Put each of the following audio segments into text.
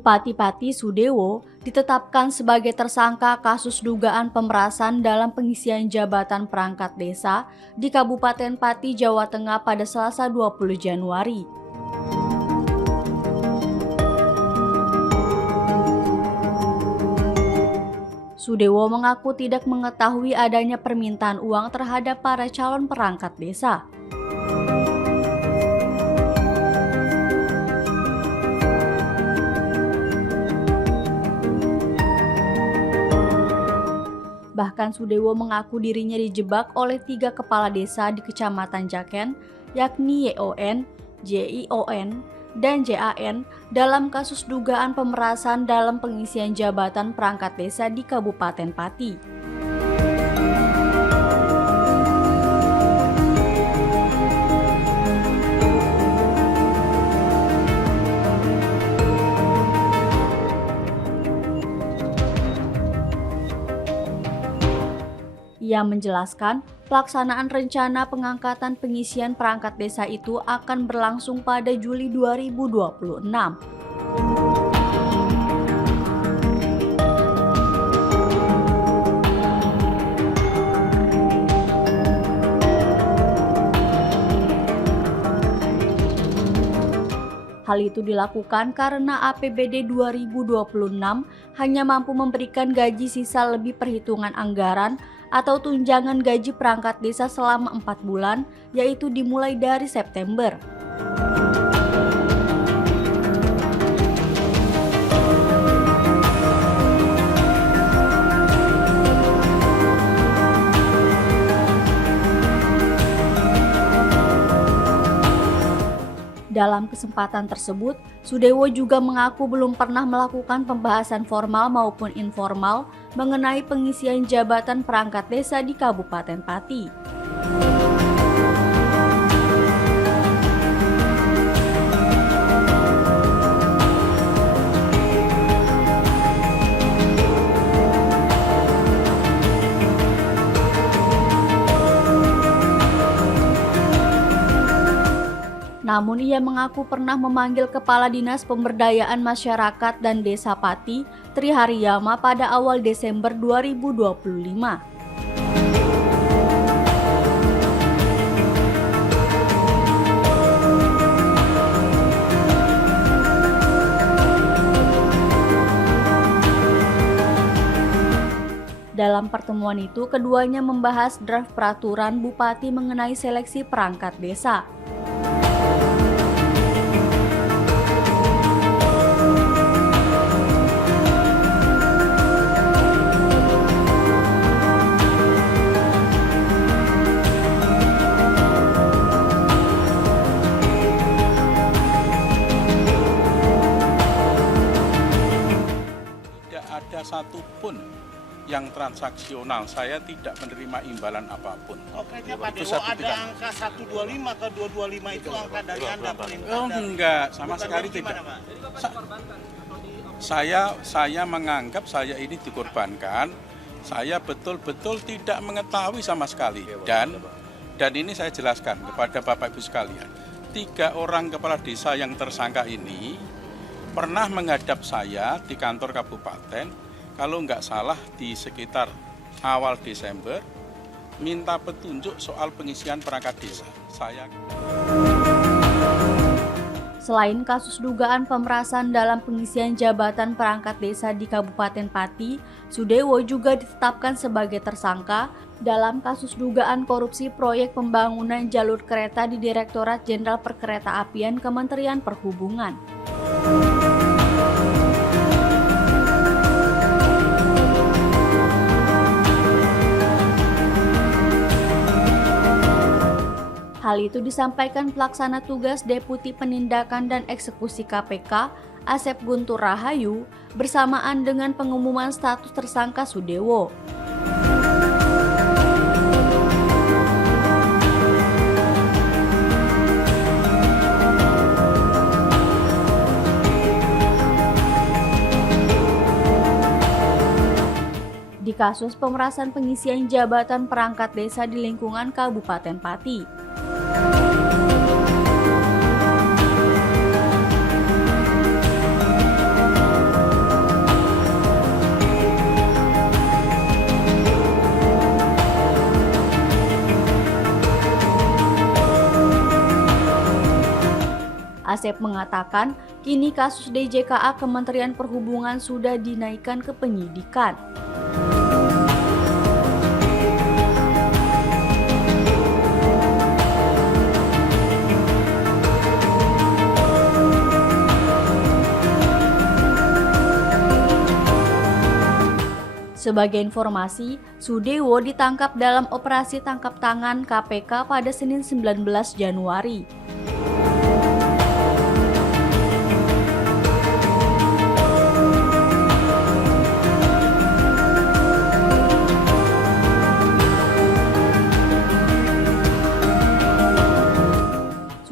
Bupati Pati Sudewo ditetapkan sebagai tersangka kasus dugaan pemerasan dalam pengisian jabatan perangkat desa di Kabupaten Pati, Jawa Tengah pada Selasa 20 Januari. Sudewo mengaku tidak mengetahui adanya permintaan uang terhadap para calon perangkat desa. Bahkan Sudewo mengaku dirinya dijebak oleh 3 kepala desa di Kecamatan Jaken, yakni YON, JION, dan JAN dalam kasus dugaan pemerasan dalam pengisian jabatan perangkat desa di Kabupaten Pati. Ia menjelaskan, pelaksanaan rencana pengangkatan pengisian perangkat desa itu akan berlangsung pada Juli 2026. Hal itu dilakukan karena APBD 2026 hanya mampu memberikan gaji sisa lebih perhitungan anggaran atau tunjangan gaji perangkat desa selama 4 bulan, yaitu dimulai dari September. Dalam kesempatan tersebut, Sudewo juga mengaku belum pernah melakukan pembahasan formal maupun informal mengenai pengisian jabatan perangkat desa di Kabupaten Pati. Namun ia mengaku pernah memanggil Kepala Dinas Pemberdayaan Masyarakat dan Desa Pati, Tri Haryama pada awal Desember 2025. Dalam pertemuan itu, keduanya membahas draft peraturan Bupati mengenai seleksi perangkat desa. Ada satupun yang transaksional, saya tidak menerima imbalan apapun. Oke, Pak Dewo, ada angka 125 ke 225 itu angka dari Anda? Oh enggak, sama sekali tidak. Saya menganggap saya ini dikorbankan, saya betul-betul tidak mengetahui sama sekali. Dan ini saya jelaskan kepada Bapak Ibu sekalian, 3 orang kepala desa yang tersangka ini pernah menghadap saya di kantor kabupaten, kalau nggak salah di sekitar awal Desember, minta petunjuk soal pengisian perangkat desa. Selain kasus dugaan pemerasan dalam pengisian jabatan perangkat desa di Kabupaten Pati, Sudewo juga ditetapkan sebagai tersangka dalam kasus dugaan korupsi proyek pembangunan jalur kereta di Direktorat Jenderal Perkeretaapian Kementerian Perhubungan. Hal itu disampaikan Pelaksana Tugas Deputi Penindakan dan Eksekusi KPK, Asep Guntur Rahayu, bersamaan dengan pengumuman status tersangka Sudewo. Di kasus pemerasan pengisian jabatan perangkat desa di lingkungan Kabupaten Pati. Asep mengatakan, kini kasus DJKA Kementerian Perhubungan sudah dinaikkan ke penyidikan. Sebagai informasi, Sudewo ditangkap dalam operasi tangkap tangan KPK pada Senin 19 Januari.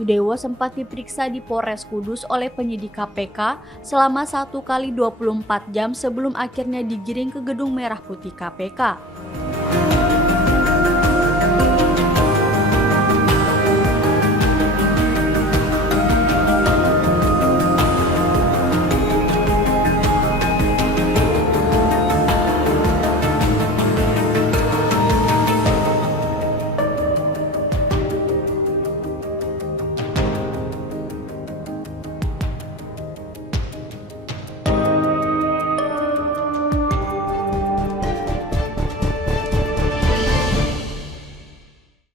Sudewo sempat diperiksa di Polres Kudus oleh penyidik KPK selama 1 kali 24 jam sebelum akhirnya digiring ke Gedung Merah Putih KPK.